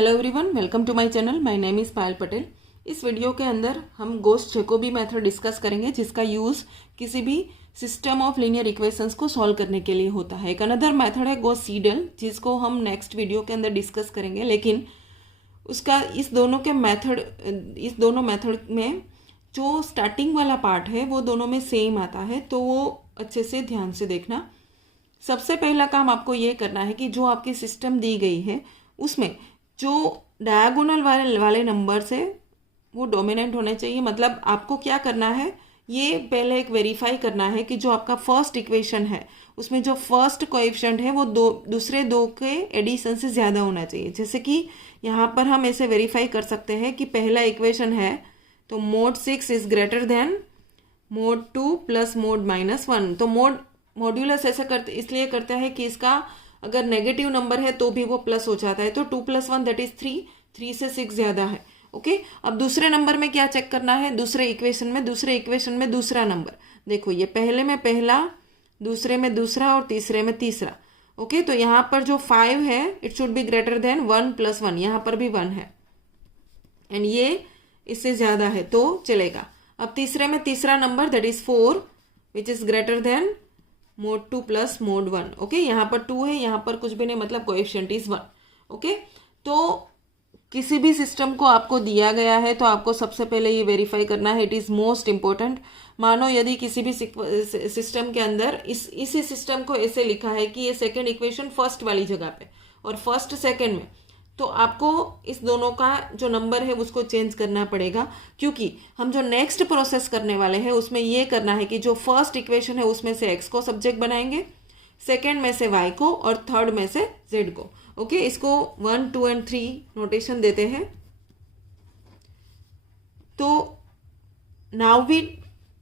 Hello everyone, welcome to my channel. My name is Payal Patel. इस video के अंदर हम गॉस-जैकोबी मेथड डिस्कस करेंगे, जिसका यूज़ किसी भी सिस्टम ऑफ लीनियर इक्वेशंस को सॉल्व करने के लिए होता है। एक अनदर मेथड है गॉस-सीडल, जिसको हम नेक्स्ट वीडियो के अंदर डिस्कस करेंगे। लेकिन उसका इस दोनों मेथड में जो स्टार्टिंग वाला पार्ट है वो दोनों में सेम आता है, तो वो अच्छे से ध्यान से देखना। सबसे पहला काम आपको ये करना है कि जो आपकी सिस्टम दी गई है उसमें जो डायगोनल वाले नंबर्स है वो डोमिनेंट होने चाहिए। मतलब आपको क्या करना है, ये पहले एक वेरीफाई करना है कि जो आपका फर्स्ट इक्वेशन है उसमें जो फर्स्ट कोएफिशिएंट है वो दूसरे दो के एडिशन से ज़्यादा होना चाहिए। जैसे कि यहाँ पर हम ऐसे वेरीफाई कर सकते हैं कि पहला इक्वेशन है तो mode 6 is greater than mode 2 plus mode -1। तो मॉड्यूलस ऐसे करते इसलिए करते हैं कि इसका अगर नेगेटिव नंबर है तो भी वो प्लस हो जाता है। तो 2 + 1 दैट इज 3, 3 से 6 ज़्यादा है। ओके, अब दूसरे नंबर में क्या चेक करना है, दूसरे इक्वेशन में दूसरा नंबर। देखो ये पहले में पहला, दूसरे में दूसरा और तीसरे में तीसरा। ओके, तो यहाँ पर जो 5 है it should be greater than 1 + 1, यहाँ पर भी 1 है एंड ये इससे ज़्यादा है तो चलेगा। अब तीसरे में तीसरा number that is 4 which is greater than mode 2 plus mode 1। Okay, यहाँ पर 2 है, यहाँ पर कुछ भी नहीं, मतलब कोएफिशिएंट इज 1। ओके, तो किसी भी सिस्टम को आपको दिया गया है तो आपको सबसे पहले ये वेरीफाई करना है, इट इज़ मोस्ट इम्पोर्टेंट। मानो यदि किसी भी सिस्टम के अंदर इसी सिस्टम को ऐसे लिखा है कि ये सेकेंड इक्वेशन फर्स्ट वाली जगह पे और फर्स्ट सेकेंड में, तो आपको इस दोनों का जो नंबर है उसको चेंज करना पड़ेगा, क्योंकि हम जो नेक्स्ट प्रोसेस करने वाले हैं उसमें ये करना है कि जो फर्स्ट इक्वेशन है उसमें से x को सब्जेक्ट बनाएंगे, सेकेंड में से y को और थर्ड में से z को। ओके, इसको 1, 2 एंड 3 नोटेशन देते हैं। तो now we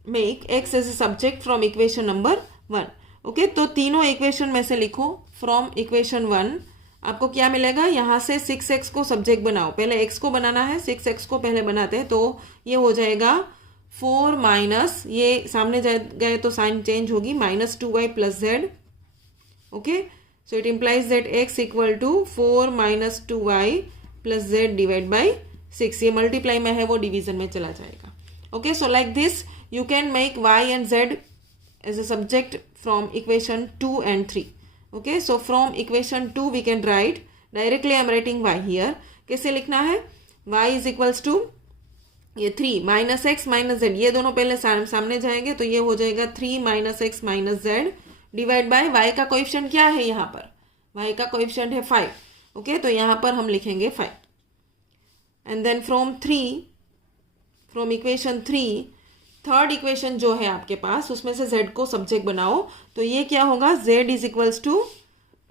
make x as a subject from equation number 1। Okay, तो तीनों इक्वेशन में से लिखो फ्रॉम इक्वेशन 1। आपको क्या मिलेगा, यहाँ से 6x को सब्जेक्ट बनाओ, पहले x को बनाना है, 6x को पहले बनाते हैं। तो ये हो जाएगा 4 माइनस, ये सामने गए तो साइन चेंज होगी, -2y + z। Okay, so it implies that x equal to 4 - 2y + z divide by 6। ये मल्टीप्लाई में है, वो डिवीजन में चला जाएगा। Okay, so like this you can make y and z as a subject from equation 2 and 3. Okay, so from equation 2 we can write directly, I am writing y here. कैसे लिखना है, y is equals to ये 3 -x - z, ये दोनों पहले सामने जाएंगे तो ये हो जाएगा 3 - x - z divide by y का कोएफिशिएंट क्या है, यहाँ पर y का कोएफिशिएंट है 5। ओके, तो यहाँ पर हम लिखेंगे 5 and then from equation 3 third equation जो है आपके पास उसमें से z को सब्जेक्ट बनाओ। तो ये क्या होगा, z is equals to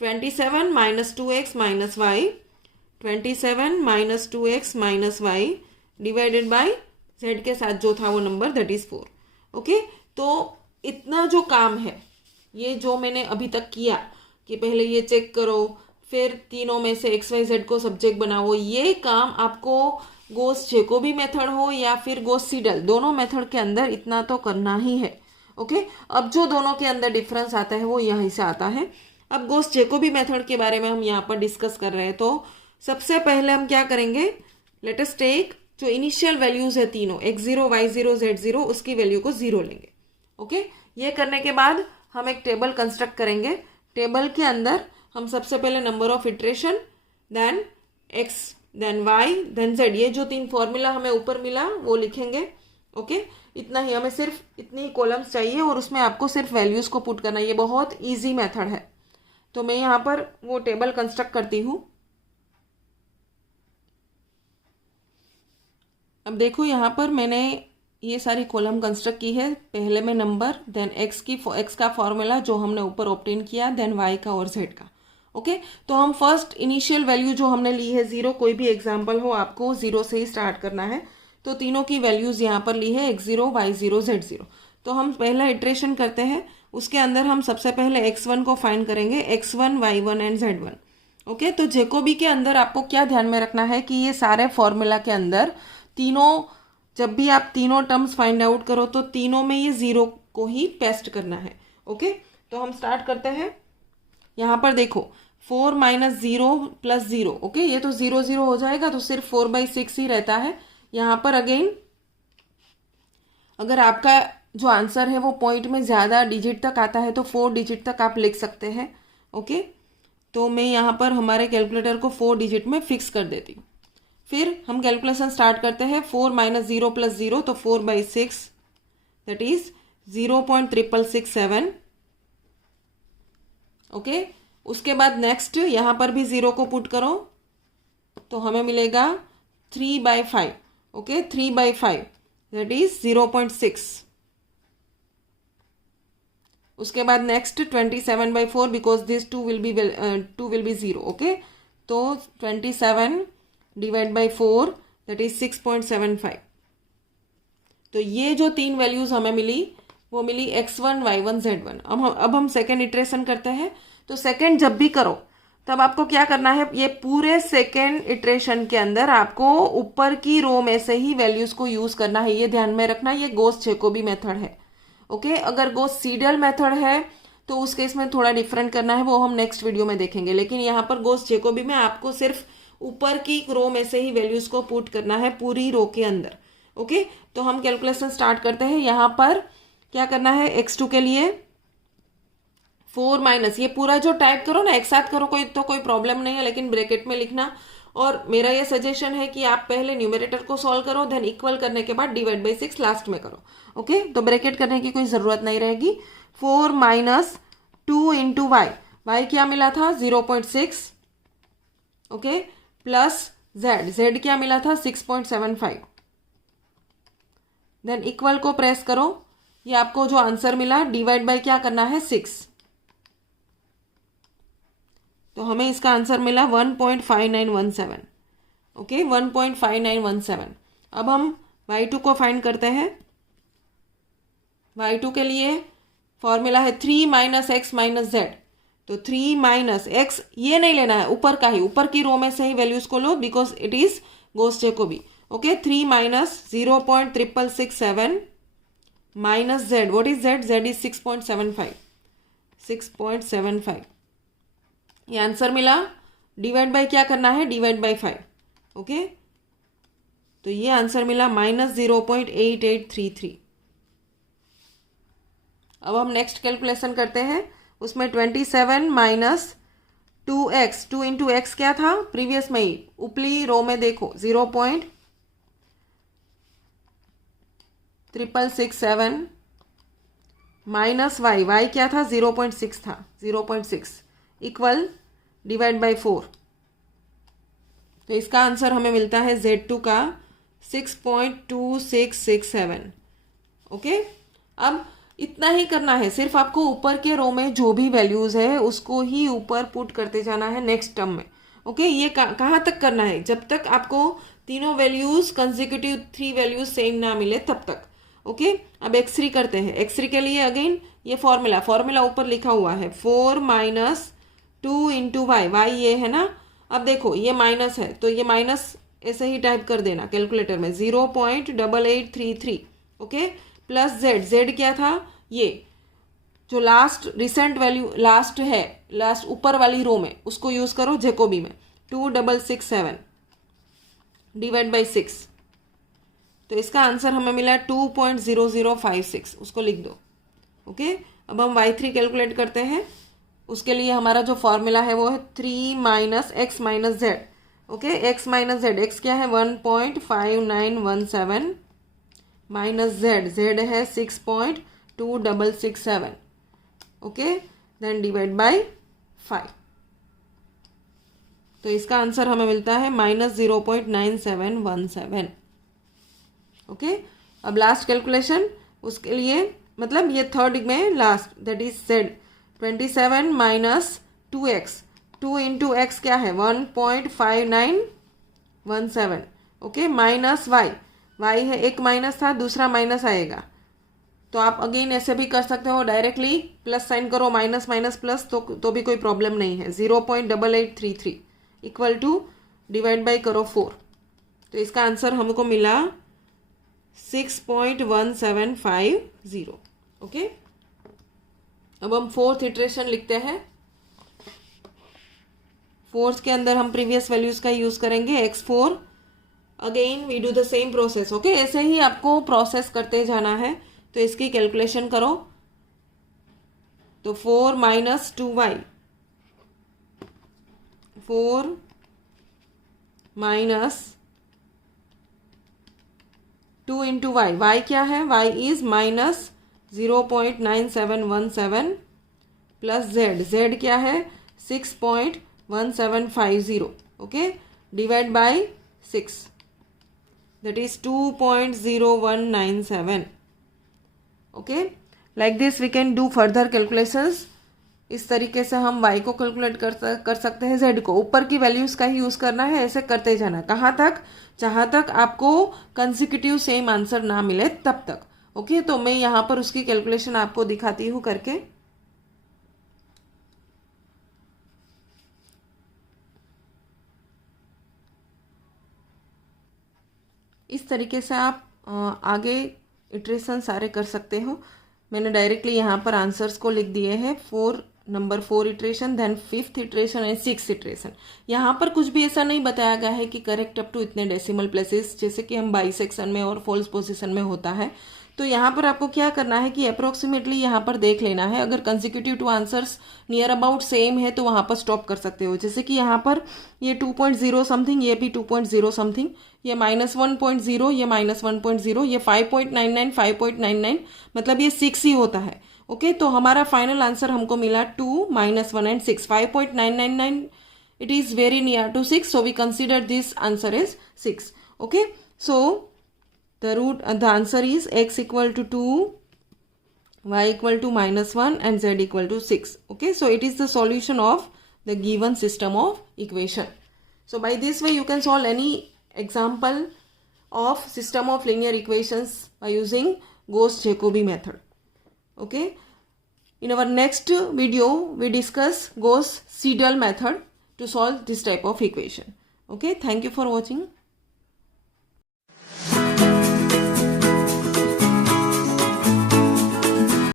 27 - 2x - y, 27 - 2x - y divided by z के साथ जो था वो नंबर दैट इज 4। ओके, तो इतना जो काम है, ये जो मैंने अभी तक किया कि पहले ये चेक करो, फिर तीनों में से x y z को सब्जेक्ट बनाओ, ये काम आपको गॉस-जैकोबी मेथड हो या फिर गॉस-सीडल, दोनों मेथड के अंदर इतना तो करना ही है। ओके, अब जो दोनों के अंदर डिफरेंस आता है वो यहीं से आता है। अब गॉस-जैकोबी मेथड के बारे में हम यहाँ पर डिस्कस कर रहे हैं, तो सबसे पहले हम क्या करेंगे, लेट अस टेक जो इनिशियल वैल्यूज है तीनों x0 y0 z0, उसकी वैल्यू को 0 लेंगे। ओके, ये करने के बाद हम एक टेबल कंस्ट्रक्ट करेंगे। टेबल के अंदर हम सबसे पहले number of iteration, then x, then y, then z, ये जो 3 फॉर्मूला हमें ऊपर मिला वो लिखेंगे। ओके, इतना ही, हमें सिर्फ इतनी कॉलम्स चाहिए और उसमें आपको सिर्फ वैल्यूज़ को पुट करना है। ये बहुत इजी मेथड है। तो मैं यहाँ पर वो टेबल कंस्ट्रक्ट करती हूँ। अब देखो यहाँ पर मैंने ये सारी कॉलम कंस्ट्रक्ट की है। पहले में नंबर, देन x का फॉर्मूला जो हमने ऊपर ऑब्टेन किया, देन y का और z का। ओके, तो हम फर्स्ट इनिशियल वैल्यू जो हमने ली है 0, कोई भी एग्जाम्पल हो आपको 0 से ही स्टार्ट करना है। तो तीनों की वैल्यूज़ यहाँ पर ली है x0 y0 z0। तो हम पहला इटरेशन करते हैं, उसके अंदर हम सबसे पहले x1 को फाइंड करेंगे, x1 y1 and z1। Okay, तो जैकोबी के अंदर आपको क्या ध्यान में रखना है कि ये सारे फॉर्मूला के अंदर तीनों, जब भी आप तीनों टर्म्स फाइंड आउट करो तो तीनों में ये 0 को ही पेस्ट करना है। ओके, तो हम स्टार्ट करते हैं। यहाँ पर देखो 4 माइनस 0 प्लस 0, ओके, ये तो 0 0 हो जाएगा, तो सिर्फ 4/6 ही रहता है यहाँ पर। अगेन अगर आपका जो आंसर है वो पॉइंट में ज़्यादा डिजिट तक आता है तो 4 डिजिट तक आप लिख सकते हैं, ओके। तो मैं यहाँ पर हमारे कैलकुलेटर को 4 डिजिट में फिक्स कर देती हूँ। फिर हम कैलकुलेशन स्टार्ट करते हैं। 4 माइनस 0 प्लस 0, तो 4/6, दैट इज 0.667, ओके। उसके बाद नेक्स्ट यहाँ पर भी 0 को पुट करो तो हमें मिलेगा 3/5, ओके, 3/5 दैट इज 0.6। उसके बाद next 27/4 because this 2 will be 0, okay. तो 27 डिवाइड बाई 4 दैट इज 6.75। तो ये जो 3 वैल्यूज हमें मिली वो मिली x1 y1 z1। अब हम सेकेंड इटरेशन करते हैं। तो सेकेंड जब भी करो तब आपको क्या करना है, ये पूरे सेकेंड इटरेशन के अंदर आपको ऊपर की रो में से ही वैल्यूज को यूज करना है, ये ध्यान में रखना। ये गोस-जैकोबी मेथड है, ओके। अगर गॉस-सीडल मेथड है तो उस केस में थोड़ा डिफरेंट करना है, वो हम नेक्स्ट वीडियो में देखेंगे। लेकिन यहाँ पर गॉस-जैकोबी में आपको सिर्फ ऊपर की रो में से ही वैल्यूज को पुट करना है पूरी रो के अंदर, ओके। तो हम कैलकुलेशन स्टार्ट करते हैं। यहाँ पर क्या करना है, x2 के लिए 4 माइनस, ये पूरा जो टाइप करो ना एक साथ करो, कोई प्रॉब्लम नहीं है, लेकिन ब्रैकेट में लिखना। और मेरा ये सजेशन है कि आप पहले न्यूमरेटर को सॉल्व करो, देन इक्वल करने के बाद डिवाइड बाई 6 लास्ट में करो, ओके। तो ब्रैकेट करने की कोई ज़रूरत नहीं रहेगी। 4 माइनस 2 इंटू वाई, वाई क्या मिला था 0.6, ओके, प्लस जेड, जेड क्या मिला था 6.75। देन इक्वल को प्रेस करो, ये आपको जो आंसर मिला डिवाइड बाय क्या करना है 6। तो हमें इसका आंसर मिला 1.5917, ओके, 1.5917। अब हम y2 को फाइंड करते हैं। y2 के लिए फॉर्मूला है 3 माइनस एक्स माइनस जेड। तो 3 माइनस एक्स, ये नहीं लेना है, ऊपर का ही, ऊपर की रो में से ही वैल्यूज को लो because it is Gauss Jacobi, okay. 3 minus 0.667 minus Z, what is Z, Z is 6.75, 6.75। ये आंसर मिला। डिवाइड बाय क्या करना है, डिवाइड बाय 5, ओके। तो ये आंसर मिला -0.8833। अब हम नेक्स्ट कैलकुलेशन करते हैं। उसमें 27 माइनस 2x, 2 इंटू एक्स क्या था प्रीवियस में ही, ऊपरी रो में देखो 0.667 माइनस वाई, वाई क्या था 0.6 था, 0.6 इक्वल डिवाइड बाय 4। तो इसका आंसर हमें मिलता है Z2 का 6.2667, ओके। अब इतना ही करना है, सिर्फ आपको ऊपर के रो में जो भी वैल्यूज है उसको ही ऊपर पुट करते जाना है नेक्स्ट टर्म में, ओके। ये कहाँ तक करना है, जब तक आपको तीनों वैल्यूज कंसेक्यूटिव 3 वैल्यूज सेम ना मिले तब तक, ओके। अब x3 करते हैं। x3 के लिए अगेन ये फॉर्मूला ऊपर लिखा हुआ है 4 माइनस 2 इंटू वाई, वाई ये है ना। अब देखो ये माइनस है तो ये माइनस ऐसे ही टाइप कर देना कैलकुलेटर में 0.8833, ओके, प्लस जेड, जेड क्या था, ये जो लास्ट रिसेंट वैल्यू लास्ट है, लास्ट ऊपर वाली रो में उसको यूज करो जैकोबी में 2667 डिवाइड बाई 6। तो इसका आंसर हमें मिला 2.0056, उसको लिख दो, ओके। अब हम y3 कैलकुलेट करते हैं। उसके लिए हमारा जो फॉर्मूला है वो है 3 minus x minus Z, okay. X minus Z, x क्या है 1.5917 माइनस जेड, जेड है 6.2667, ओके। Then divide by 5। तो इसका आंसर हमें मिलता है -0.9717, ओके। अब लास्ट कैलकुलेशन, उसके लिए मतलब ये थर्ड में last, that is Z 27 minus 2x, 2 into x क्या है 1.5917, ओके, माइनस वाई, वाई है एक माइनस था, दूसरा माइनस आएगा। तो आप अगेन ऐसे भी कर सकते हो, डायरेक्टली प्लस साइन करो, माइनस माइनस प्लस, तो भी कोई प्रॉब्लम नहीं है। 0.8833 इक्वल टू डिवाइड बाई करो 4। तो इसका आंसर हमको मिला 6.1750, ओके। अब हम फोर्थ इटरेशन लिखते हैं। फोर्थ के अंदर हम प्रीवियस वैल्यूज का यूज करेंगे x4। Again we do the same process. Okay, ऐसे ही आपको प्रोसेस करते जाना है। तो इसकी कैलकुलेशन करो। तो 4 minus 2y, 4 minus 2 into y, y क्या है, y is minus 0.9717 plus z, z क्या है 6.1750। Okay, divide by 6, that is 2.0197। Okay, like this we can do further calculations. इस तरीके से हम y को कैलकुलेट कर सकते हैं, z को ऊपर की वैल्यूज का ही यूज करना है। ऐसे करते जाना, कहाँ तक, जहाँ तक आपको कंसेक्यूटिव सेम आंसर ना मिले तब तक। ओके, तो मैं यहाँ पर उसकी कैलकुलेशन आपको दिखाती हूँ करके। इस तरीके से आप आगे इटरेशन सारे कर सकते हो। मैंने डायरेक्टली यहाँ पर आंसर्स को लिख दिए हैं। Number 4 iteration, then 5th iteration and 6th iteration. यहाँ पर कुछ भी ऐसा नहीं बताया गया है कि करेक्ट अप टू इतने डेसिमल प्लेसेस, जैसे कि हम बाइसेक्शन में और फॉल्स पोजीशन में होता है। तो यहाँ पर आपको क्या करना है कि अप्रोक्सीमेटली यहाँ पर देख लेना है। अगर consecutive two answers near about same है तो वहाँ पर स्टॉप कर सकते हो। जैसे कि यहाँ पर ये 2.0 समथिंग, ये भी 2.0 समथिंग, ये -1.0, ये -1.0, ये 5.99, 5.99, मतलब ये 6 ही होता है। ओके, तो हमारा फाइनल आंसर हमको मिला 2, -1 and 6, 5.999। It is very near to 6, so we consider this answer as 6. Okay, so the answer is x equal to 2, y equal to -1 and z equal to 6. Okay, so it is the solution of the given system of equation. So by this way you can solve any example of system of linear equations by using Gauss-Jacobi method. Okay, in our next video we discuss Gauss-Seidel method to solve this type of equation. Okay, thank you for watching.